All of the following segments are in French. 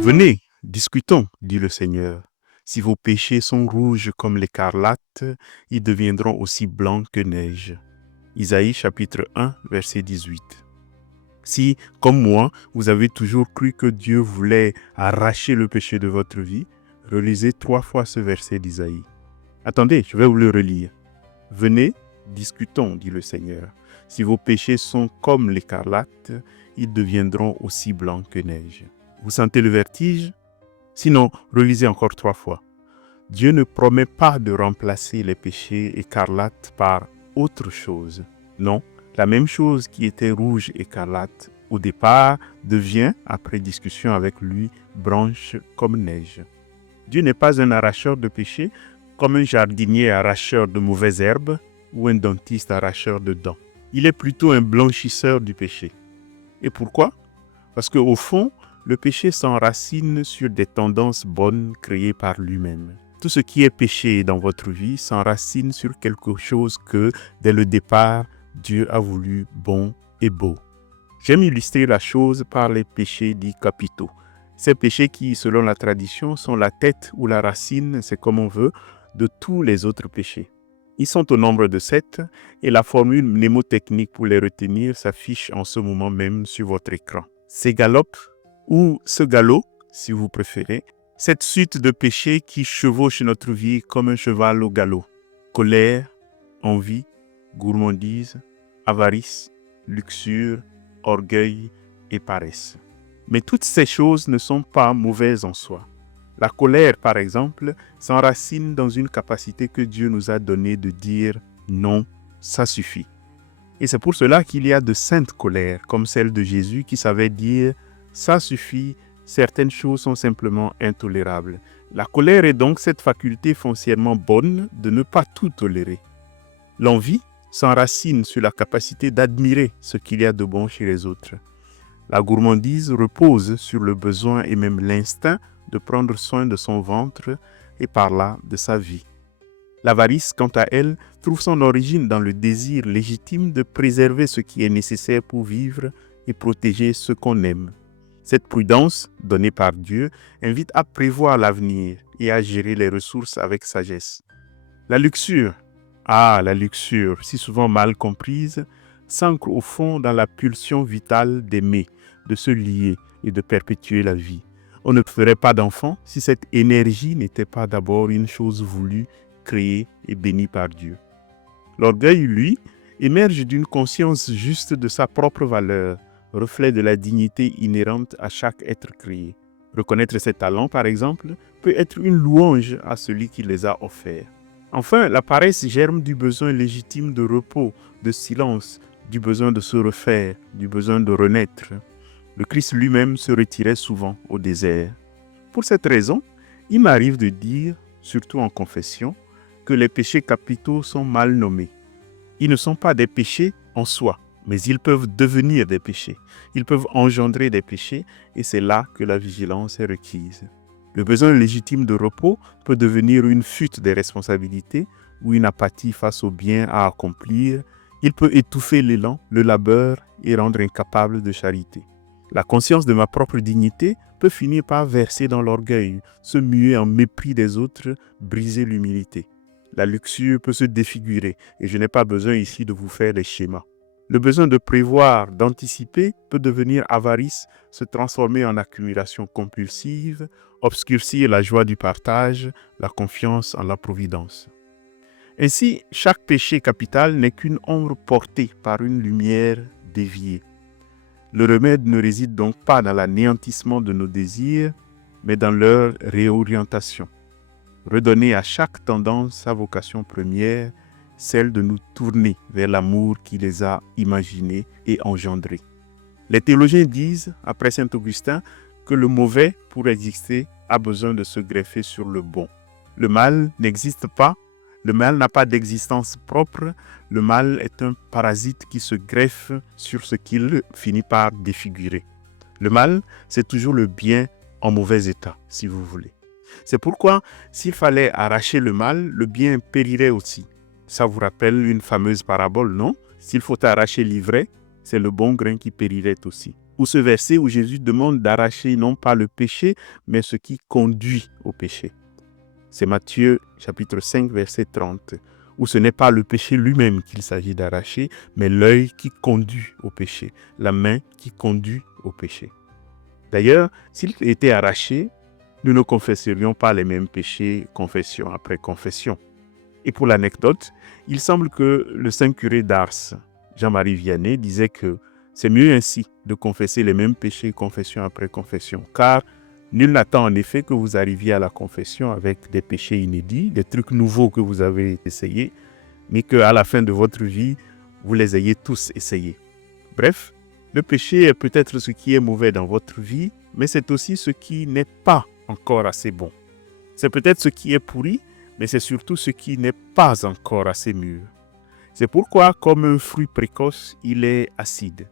Venez, discutons, dit le Seigneur. Si vos péchés sont rouges comme l'écarlate, ils deviendront aussi blancs que neige. Isaïe chapitre 1, verset 18. Si, comme moi, vous avez toujours cru que Dieu voulait arracher le péché de votre vie, relisez 3 fois ce verset d'Isaïe. Attendez, je vais vous le relire. Venez, discutons, dit le Seigneur. Si vos péchés sont comme l'écarlate, ils deviendront aussi blancs que neige. Vous sentez le vertige? Sinon, relisez encore 3 fois. Dieu ne promet pas de remplacer les péchés écarlates par autre chose. Non, la même chose qui était rouge écarlate au départ devient, après discussion avec lui, blanche comme neige. Dieu n'est pas un arracheur de péchés comme un jardinier arracheur de mauvaises herbes ou un dentiste arracheur de dents. Il est plutôt un blanchisseur du péché. Et pourquoi? Parce qu'au fond, le péché s'enracine sur des tendances bonnes créées par lui-même. Tout ce qui est péché dans votre vie s'enracine sur quelque chose que, dès le départ, Dieu a voulu bon et beau. J'aime illustrer la chose par les péchés dits capitaux. Ces péchés qui, selon la tradition, sont la tête ou la racine, c'est comme on veut, de tous les autres péchés. Ils sont au nombre de 7 et la formule mnémotechnique pour les retenir s'affiche en ce moment même sur votre écran. Ces galopes, ou ce galop, si vous préférez, cette suite de péchés qui chevauchent notre vie comme un cheval au galop. Colère, envie, gourmandise, avarice, luxure, orgueil et paresse. Mais toutes ces choses ne sont pas mauvaises en soi. La colère, par exemple, s'enracine dans une capacité que Dieu nous a donnée de dire « non, ça suffit ». Et c'est pour cela qu'il y a de saintes colères, comme celle de Jésus qui savait dire « ça suffit ». Certaines choses sont simplement intolérables. La colère est donc cette faculté foncièrement bonne de ne pas tout tolérer. L'envie s'enracine sur la capacité d'admirer ce qu'il y a de bon chez les autres. La gourmandise repose sur le besoin et même l'instinct de prendre soin de son ventre et par là de sa vie. L'avarice, quant à elle, trouve son origine dans le désir légitime de préserver ce qui est nécessaire pour vivre et protéger ce qu'on aime. Cette prudence, donnée par Dieu, invite à prévoir l'avenir et à gérer les ressources avec sagesse. La luxure, la luxure, si souvent mal comprise, s'ancre au fond dans la pulsion vitale d'aimer, de se lier et de perpétuer la vie. On ne ferait pas d'enfant si cette énergie n'était pas d'abord une chose voulue, créée et bénie par Dieu. L'orgueil, lui, émerge d'une conscience juste de sa propre valeur, reflet de la dignité inhérente à chaque être créé. Reconnaître ses talents, par exemple, peut être une louange à celui qui les a offerts. Enfin, la paresse germe du besoin légitime de repos, de silence, du besoin de se refaire, du besoin de renaître. Le Christ lui-même se retirait souvent au désert. Pour cette raison, il m'arrive de dire, surtout en confession, que les péchés capitaux sont mal nommés. Ils ne sont pas des péchés en soi, mais ils peuvent devenir des péchés. Ils peuvent engendrer des péchés et c'est là que la vigilance est requise. Le besoin légitime de repos peut devenir une fuite des responsabilités ou une apathie face au bien à accomplir. Il peut étouffer l'élan, le labeur et rendre incapable de charité. La conscience de ma propre dignité peut finir par verser dans l'orgueil, se muer en mépris des autres, briser l'humilité. La luxure peut se défigurer et je n'ai pas besoin ici de vous faire des schémas. Le besoin de prévoir, d'anticiper peut devenir avarice, se transformer en accumulation compulsive, obscurcir la joie du partage, la confiance en la providence. Ainsi, chaque péché capital n'est qu'une ombre portée par une lumière déviée. Le remède ne réside donc pas dans l'anéantissement de nos désirs, mais dans leur réorientation. Redonner à chaque tendance sa vocation première, celle de nous tourner vers l'amour qui les a imaginés et engendrés. Les théologiens disent, après saint Augustin, que le mauvais, pour exister, a besoin de se greffer sur le bon. Le mal n'existe pas, le mal n'a pas d'existence propre, le mal est un parasite qui se greffe sur ce qu'il finit par défigurer. Le mal, c'est toujours le bien en mauvais état, si vous voulez. C'est pourquoi, s'il fallait arracher le mal, le bien périrait aussi. Ça vous rappelle une fameuse parabole, non? S'il faut arracher l'ivraie, c'est le bon grain qui périrait aussi. Ou ce verset où Jésus demande d'arracher non pas le péché, mais ce qui conduit au péché. C'est Matthieu chapitre 5, verset 30, où ce n'est pas le péché lui-même qu'il s'agit d'arracher, mais l'œil qui conduit au péché, la main qui conduit au péché. D'ailleurs, s'il était arraché, nous ne confesserions pas les mêmes péchés confession après confession. Et pour l'anecdote, il semble que le saint curé d'Ars, Jean-Marie Vianney, disait que c'est mieux ainsi de confesser les mêmes péchés confession après confession, car nul n'attend en effet que vous arriviez à la confession avec des péchés inédits, des trucs nouveaux que vous avez essayés, mais qu'à la fin de votre vie, vous les ayez tous essayés. Bref, le péché est peut-être ce qui est mauvais dans votre vie, mais c'est aussi ce qui n'est pas encore assez bon. C'est peut-être ce qui est pourri, mais c'est surtout ce qui n'est pas encore assez mûr. C'est pourquoi, comme un fruit précoce, il est acide.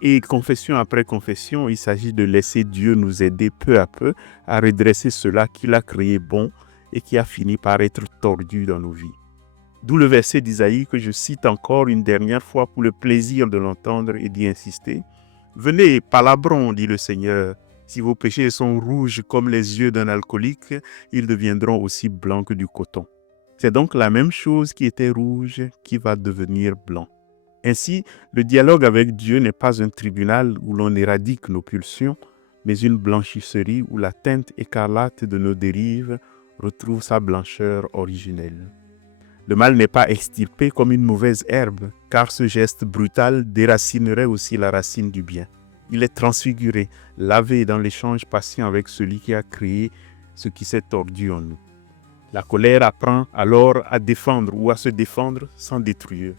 Et confession après confession, il s'agit de laisser Dieu nous aider peu à peu à redresser cela qu'il a créé bon et qui a fini par être tordu dans nos vies. D'où le verset d'Isaïe que je cite encore une dernière fois pour le plaisir de l'entendre et d'y insister. « Venez, palabrons, dit le Seigneur. Si vos péchés sont rouges comme les yeux d'un alcoolique, ils deviendront aussi blancs que du coton. » C'est donc la même chose qui était rouge qui va devenir blanc. Ainsi, le dialogue avec Dieu n'est pas un tribunal où l'on éradique nos pulsions, mais une blanchisserie où la teinte écarlate de nos dérives retrouve sa blancheur originelle. Le mal n'est pas extirpé comme une mauvaise herbe, car ce geste brutal déracinerait aussi la racine du bien. Il est transfiguré, lavé dans l'échange patient avec celui qui a créé ce qui s'est tordu en nous. La colère apprend alors à défendre ou à se défendre sans détruire.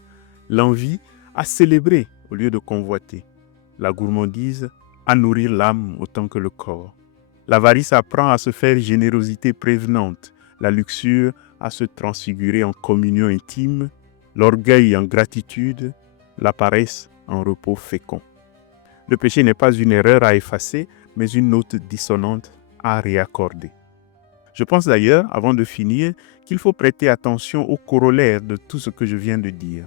L'envie à célébrer au lieu de convoiter. La gourmandise à nourrir l'âme autant que le corps. L'avarice apprend à se faire générosité prévenante. La luxure à se transfigurer en communion intime. L'orgueil en gratitude. La paresse en repos fécond. Le péché n'est pas une erreur à effacer, mais une note dissonante à réaccorder. Je pense d'ailleurs, avant de finir, qu'il faut prêter attention au corollaire de tout ce que je viens de dire.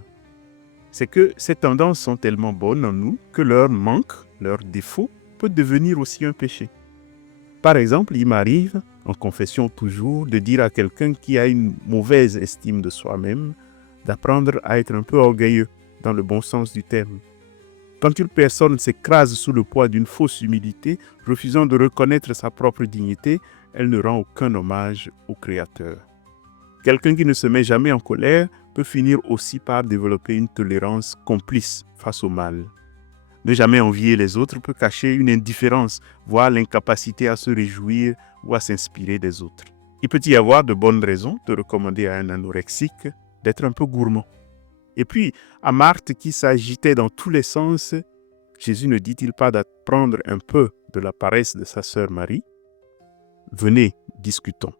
C'est que ces tendances sont tellement bonnes en nous que leur manque, leur défaut, peut devenir aussi un péché. Par exemple, il m'arrive, en confession toujours, de dire à quelqu'un qui a une mauvaise estime de soi-même, d'apprendre à être un peu orgueilleux, dans le bon sens du terme. Quand une personne s'écrase sous le poids d'une fausse humilité, refusant de reconnaître sa propre dignité, elle ne rend aucun hommage au Créateur. Quelqu'un qui ne se met jamais en colère peut finir aussi par développer une tolérance complice face au mal. Ne jamais envier les autres peut cacher une indifférence, voire l'incapacité à se réjouir ou à s'inspirer des autres. Il peut y avoir de bonnes raisons de recommander à un anorexique d'être un peu gourmand. Et puis, à Marthe qui s'agitait dans tous les sens, Jésus ne dit-il pas d'apprendre un peu de la paresse de sa sœur Marie ? Venez, discutons.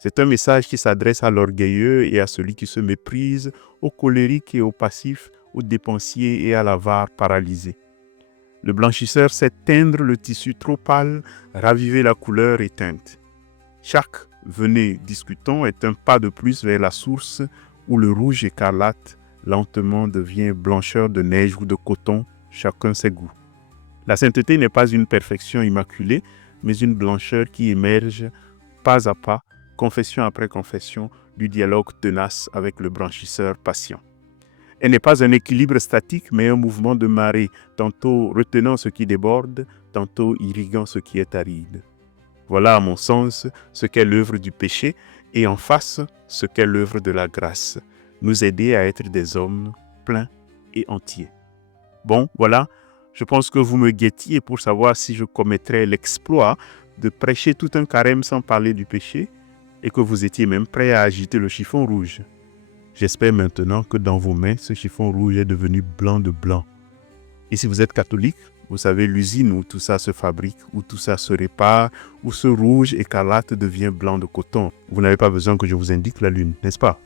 C'est un message qui s'adresse à l'orgueilleux et à celui qui se méprise, au colérique et au passif, au dépensier et à l'avare paralysé. Le blanchisseur sait teindre le tissu trop pâle, raviver la couleur éteinte. Chaque « venez, discutons » est un pas de plus vers la source où le rouge écarlate lentement devient blancheur de neige ou de coton, chacun ses goûts. La sainteté n'est pas une perfection immaculée, mais une blancheur qui émerge pas à pas, confession après confession, du dialogue tenace avec le blanchisseur patient. Elle n'est pas un équilibre statique, mais un mouvement de marée, tantôt retenant ce qui déborde, tantôt irriguant ce qui est aride. Voilà, à mon sens, ce qu'est l'œuvre du péché, et en face, ce qu'est l'œuvre de la grâce. Nous aider à être des hommes pleins et entiers. Bon, voilà, je pense que vous me guettiez pour savoir si je commettrais l'exploit de prêcher tout un carême sans parler du péché, et que vous étiez même prêt à agiter le chiffon rouge. J'espère maintenant que dans vos mains, ce chiffon rouge est devenu blanc de blanc. Et si vous êtes catholique, vous savez l'usine où tout ça se fabrique, où tout ça se répare, où ce rouge écarlate devient blanc de coton. Vous n'avez pas besoin que je vous indique la lune, n'est-ce pas ?